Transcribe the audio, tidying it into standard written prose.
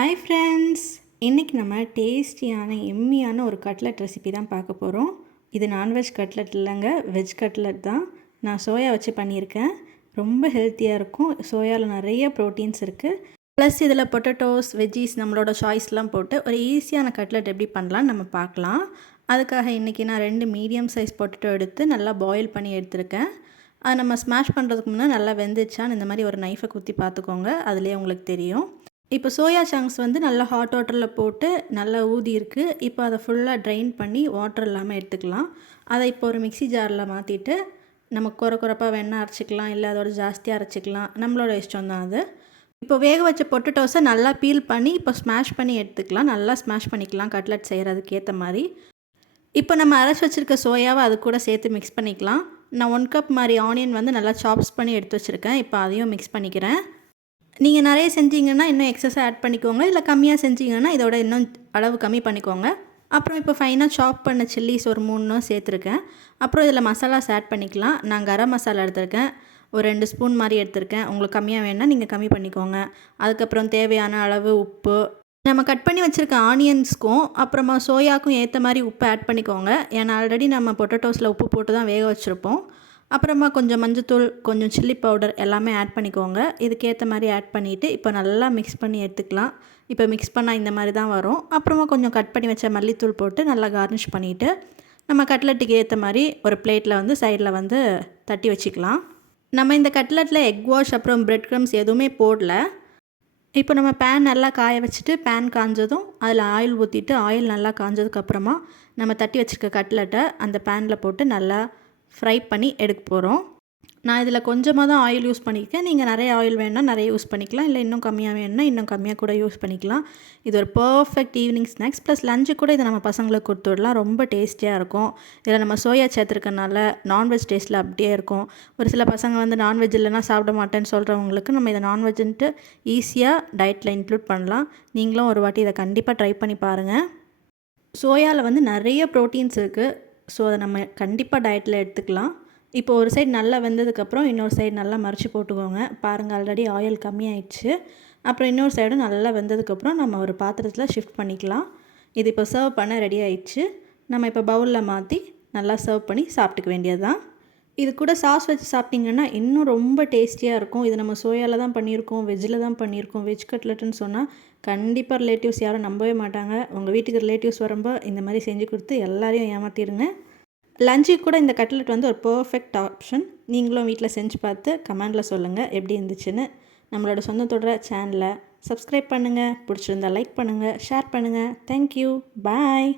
Hi friends, இன்றைக்கி நம்ம டேஸ்டியான எம்மியான ஒரு கட்லட் ரெசிபி தான் பார்க்க போகிறோம். இது நான்வெஜ் கட்லட் இல்லைங்க, வெஜ் கட்லட் தான். நான் சோயா வச்சு பண்ணியிருக்கேன். ரொம்ப ஹெல்த்தியாக இருக்கும். சோயாவில் நிறைய ப்ரோட்டீன்ஸ் இருக்குது. ப்ளஸ் இதில் பொட்டேட்டோஸ், வெஜ்ஜீஸ் நம்மளோட சாய்ஸ்லாம் போட்டு ஒரு ஈஸியான கட்லட் எப்படி பண்ணலான்னு நம்ம பார்க்கலாம். அதுக்காக இன்றைக்கி நான் 2 மீடியம் சைஸ் பொட்டேட்டோ எடுத்து நல்லா பாயில் பண்ணி எடுத்திருக்கேன். அது நம்ம ஸ்மாஷ் பண்ணுறதுக்கு முன்னே நல்லா வெந்துச்சான்னு இந்த மாதிரி ஒரு நைஃபை குத்தி பார்த்துக்கோங்க, அதுலேயே உங்களுக்கு தெரியும். இப்போ சோயா சங்க்ஸ் வந்து நல்லா ஹாட் வாட்டரில் போட்டு நல்லா ஊதி இருக்குது. இப்போ அதை ஃபுல்லாக ட்ரைன் பண்ணி வாட்டர் இல்லாமல் எடுத்துக்கலாம். அதை இப்போ ஒரு மிக்ஸி ஜாரில் மாற்றிட்டு நம்ம குறப்பாக வேணால் அரைச்சிக்கலாம், இல்லை அதோட ஜாஸ்தியாக அரைச்சிக்கலாம், நம்மளோட இஷ்டம் தான் அது. இப்போ வேக வச்ச பொட்டேட்டோஸை நல்லா பீல் பண்ணி இப்போ ஸ்மாஷ் பண்ணி எடுத்துக்கலாம். நல்லா ஸ்மாஷ் பண்ணிக்கலாம் கட்லட் செய்கிறதுக்கு ஏற்ற மாதிரி. இப்போ நம்ம அரைச்சி வச்சுருக்க சோயாவை அது கூட சேர்த்து மிக்ஸ் பண்ணிக்கலாம். நான் 1 கப் மாதிரி ஆனியன் வந்து நல்லா சாப்ஸ் பண்ணி எடுத்து வச்சுருக்கேன். இப்போ அதையும் மிக்ஸ் பண்ணிக்கிறேன். நீங்கள் நிறைய செஞ்சீங்கன்னா இன்னும் எக்ஸஸாக ஆட் பண்ணிக்கோங்க, இல்லை கம்மியாக செஞ்சீங்கன்னா இதோட இன்னும் அளவு கம்மி பண்ணிக்கோங்க. அப்புறம் இப்போ ஃபைனாக சாப் பண்ண சில்லிஸ் ஒரு 3 சேர்த்துருக்கேன். அப்புறம் இதில் மசாலாஸ் ஆட் பண்ணிக்கலாம். நான் கரம் மசாலா எடுத்திருக்கேன், ஒரு 2 ஸ்பூன் மாதிரி எடுத்திருக்கேன். உங்களுக்கு கம்மியாக வேணால் நீங்கள் கம்மி பண்ணிக்கோங்க. அதுக்கப்புறம் தேவையான அளவு உப்பு, நம்ம கட் பண்ணி வச்சுருக்க ஆனியன்ஸ்க்கும் அப்புறமா சோயாவுக்கும் ஏற்ற மாதிரி உப்பு ஆட் பண்ணிக்கோங்க. ஏன்னா ஆல்ரெடி நம்ம பொட்டேட்டோஸில் உப்பு போட்டு தான் வேக வச்சுருப்போம். அப்புறமா கொஞ்சம் மஞ்சத்தூள், கொஞ்சம் சில்லி பவுடர் எல்லாமே ஆட் பண்ணிக்கோங்க. இதுக்கேற்ற மாதிரி ஆட் பண்ணிவிட்டு இப்போ நல்லா மிக்ஸ் பண்ணி எடுத்துக்கலாம். இப்போ மிக்ஸ் பண்ணால் இந்த மாதிரி தான் வரும். அப்புறமா கொஞ்சம் கட் பண்ணி வச்ச மல்லித்தூள் போட்டு நல்லா கார்னிஷ் பண்ணிவிட்டு நம்ம கட்லெட்டுக்கு ஏற்ற மாதிரி ஒரு பிளேட்டில் வந்து சைடில் வந்து தட்டி வச்சுக்கலாம். நம்ம இந்த கட்லெட்டில் எக் வாஷ் அப்புறம் பிரெட் க்ரம்ஸ் எதுவுமே போடல. இப்போ நம்ம பேன் நல்லா காய வச்சுட்டு பேன் காஞ்சதும் அதில் ஆயில் ஊற்றிட்டு ஆயில் நல்லா காஞ்சதுக்கப்புறமா நம்ம தட்டி வச்சுருக்க கட்லெட்டை அந்த பேனில் போட்டு நல்லா ஃப்ரை பண்ணி எடுக்க போகிறோம். நான் இதில் கொஞ்சமாக தான் ஆயில் யூஸ் பண்ணியிருக்கேன். நீங்கள் நிறைய ஆயில் வேணுன்னா நிறைய யூஸ் பண்ணிக்கலாம், இல்லை இன்னும் கம்மியாக வேணுன்னா இன்னும் கம்மியாக கூட யூஸ் பண்ணிக்கலாம். இது ஒரு perfect evening snacks plus lunch கூட இதை நம்ம பசங்களுக்கு கொடுத்து விடலாம். ரொம்ப டேஸ்டியாக இருக்கும். இதில் நம்ம சோயா சேர்த்துருக்கனால நான்வெஜ் டேஸ்ட்டில் அப்படியே இருக்கும். ஒரு சில பசங்க வந்து நான்வெஜ் இல்லைனா சாப்பிட மாட்டேன்னு சொல்கிறவங்களுக்கு நம்ம இதை நான்வெஜ்ன்ட்டு ஈஸியாக டயட்டில் இன்க்ளூட் பண்ணலாம். நீங்களும் ஒரு வாட்டி இதை கண்டிப்பாக ட்ரை பண்ணி பாருங்கள். சோயாவில் வந்து நிறைய ப்ரோட்டீன்ஸ் இருக்குது. ஸோ அதை நம்ம கண்டிப்பாக டயட்டில் எடுத்துக்கலாம். இப்போ ஒரு சைடு நல்லா வெந்ததுக்கப்புறம் இன்னொரு சைடு நல்லா மறைச்சி போட்டுக்கோங்க. பாருங்கள், ஆல்ரெடி ஆயில் கம்மியாயிடுச்சு. அப்புறம் இன்னொரு சைடும் நல்லா வெந்ததுக்கப்புறம் நம்ம ஒரு பாத்திரத்தில் ஷிஃப்ட் பண்ணிக்கலாம். இது இப்போ சர்வ் பண்ண ரெடி ஆயிடுச்சு. நம்ம இப்போ பவுலில் மாற்றி நல்லா சர்வ் பண்ணி சாப்பிட்டுக்க வேண்டியது தான். இது கூட சாஸ் வச்சு சாப்பிட்டிங்கன்னா இன்னும் ரொம்ப டேஸ்டியாக இருக்கும். இது நம்ம சோயாவில் தான் பண்ணியிருக்கோம், வெஜ்ஜில் தான் பண்ணியிருக்கோம். வெஜ் கட்லெட்டுன்னு சொன்னால் கண்டிப்பாக ரிலேட்டிவ்ஸ் யாரும் நம்பவே மாட்டாங்க. உங்கள் வீட்டுக்கு ரிலேட்டிவ்ஸ் வரும்போது இந்த மாதிரி செஞ்சு கொடுத்து எல்லாரையும் ஏமாற்றிடுங்க. லஞ்சுக்கு கூட இந்த கட்லெட் வந்து ஒரு பர்ஃபெக்ட் ஆப்ஷன். நீங்களும் வீட்டில் செஞ்சு பார்த்து கமெண்டில் சொல்லுங்கள் எப்படி இருந்துச்சுன்னு. நம்மளோட சொந்தத்தோட சேனலை சப்ஸ்கிரைப் பண்ணுங்கள். பிடிச்சிருந்தா லைக் பண்ணுங்கள், ஷேர் பண்ணுங்கள். தேங்க்யூ, பாய்.